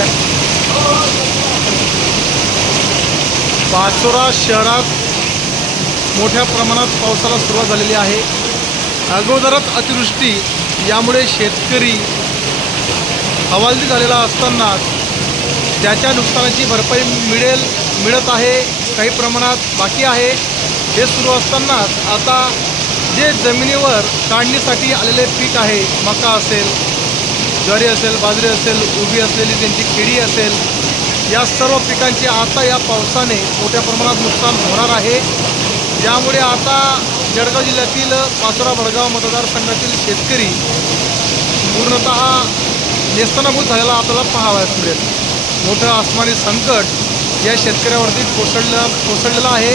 तालुक्यात पाचोरा शहरात मोठ्या प्रमाणात पावसाला सुरुवात झालेली आहे. अगोदरच अतिवृष्टी यामुळे शेतकरी हवालदी झालेला असताना त्याच्या नुकसानाची भरपाई मिळेल मिळत आहे काही प्रमाणात बाकी आहे. हे सुरू असताना आता जे जमिनीवर काढणीसाठी आलेले पीक आहे मका असेल ज्वारी असेल बाजरी असेल उभी असलेली त्यांची केळी असेल या सर्व पिकांचे आता या पावसाने मोठ्या प्रमाणात नुकसान होणार आहे. यामुळे आता जळगाव जिल्ह्यातील पाचोरा भडगाव मतदारसंघातील शेतकरी पूर्णतः नेस्तनाभूत झालेला आपल्याला पाहावयास मिळेल. मोठं आसमानी संकट या शेतकऱ्यावरती कोसळलं कोसळलेलं आहे.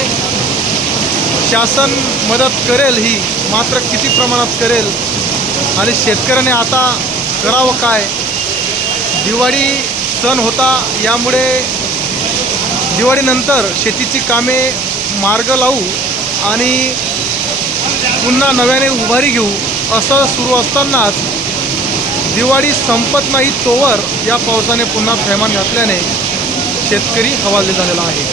शासन मदत करेल ही मात्र किती प्रमाणात करेल आणि शेतकऱ्याने आता करावं काय? दिवाळी सण होता यामुळे दिवाळीनंतर शेतीची कामे मार्ग लावू आणि पुन्हा नव्याने उभारी घेऊ असं सुरू असतानाच दिवाळी संपत नाही तोवर या पावसाने पुन्हा थैमान घातल्याने शेतकरी हवालदिल झालेला आहे.